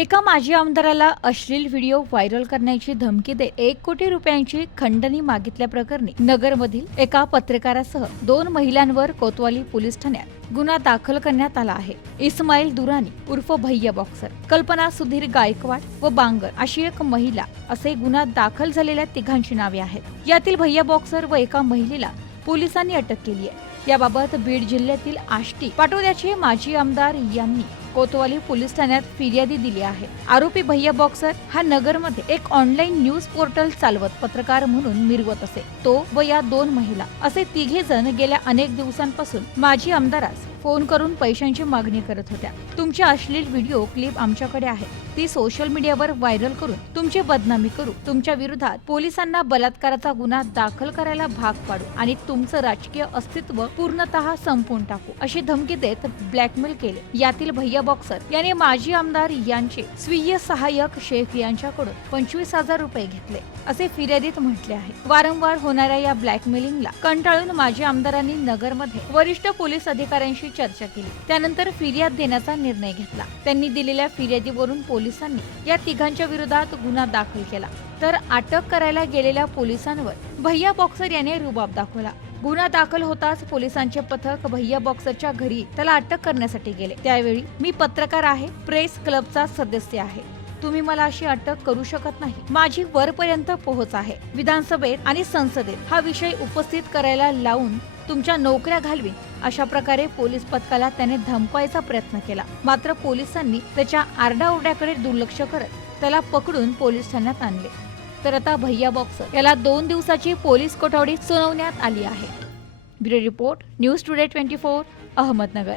एका माजी आमदाराला अश्लील व्हिडिओ व्हायरल करण्याची धमकी दे एक कोटी रुपयांची खंडणी मागितल्याप्रकरणी नगरमधील एका पत्रकारासह दोन महिलांवर कोतवाली पोलीस ठाण्यात गुन्हा दाखल करण्यात आला आहे. इस्माईल दुरानी उर्फ भैया बॉक्सर कल्पना सुधीर गायकवाड व बांगर अशी एक महिला असे गुन्हा दाखल झालेल्या तिघांची नावे आहेत. यातील भैया बॉक्सर व एका महिलेला पोलिसांनी अटक केली आहे. याबाबत बीड जिल्ह्यातील आष्टी पाटोद्याचे माजी आमदार यांनी कोतवाली पोलीस ठाण्यात फिर्यादी दिली आहे. आरोपी भैया बॉक्सर हा नगरमध्ये एक ऑनलाईन न्यूज पोर्टल चालवत पत्रकार म्हणून मिरवत असे. तो व या दोन महिला असे तिघे जण गेल्या अनेक दिवसांपासून माजी आमदारास फोन करून पैशांची मागणी करत होत्या. तुमची अश्लील व्हिडिओ क्लिप आमच्याकडे आहे. ती सोशल मीडियावर व्हायरल करून तुमची बदनामी करू तुमच्या विरोधात पोलिसांना बलात्काराचा गुन्हा दाखल करायला भाग पाडू आणि तुमचं राजकीय अस्तित्व पूर्णतः संपवून टाकू अशी धमकी देत ब्लॅकमेल केले. यातील भैया बॉक्सर याने माजी आमदार यांचे स्वीय सहाय्यक शेख यांच्याकडून पंचवीस हजार रुपये घेतले असे फिर्यादीत म्हटले आहे. वारंवार होणाऱ्या या ब्लॅकमेलिंगला कंटाळून माजी आमदारांनी नगरमध्ये वरिष्ठ पोलीस अधिकाऱ्यांशी चर्चा केली. त्यानंतर फिर्याद देण्याचा निर्णय घेतला. त्यांनी दिलेल्या फिर्यादीवरून पोलिसांनी या तिघांच्या विरोधात गुन्हा दाखल केला. तर अटक करायला गेलेल्या पोलिसांवर भैया बॉक्सर याने रुबाब दाखवला. गुन्हा दाखल होताच पोलिसांचे पथक भैया बॉक्सरच्या घरी त्याला अटक करण्यासाठी गेले. त्यावेळी मी पत्रकार आहे प्रेस क्लबचा सदस्य आहे. तुम्ही मला अशी अटक करू शकत नाही. माझी वरपर्यंत पोहोच आहे. विधानसभेत आणि संसदेत हा विषय उपस्थित करायला लावून तुमच्या नोकऱ्या घालवीन. अशा प्रकारे पोलीस पथकाला त्याने धमकायचा प्रयत्न केला. मात्र पोलिसांनी त्याच्या आरडाओरड्याकडे दुर्लक्ष करत त्याला पकडून पोलीस ठाण्यात आणले. तर आता भैया बॉक्सर याला दोन दिवसाची पोलीस कोठडी सुनावण्यात आली आहे. Bureau report news today twenty four Ahmednagar.